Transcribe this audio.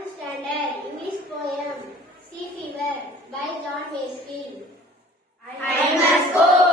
Fourth standard English poem Sea Fever by John Masefield. I must go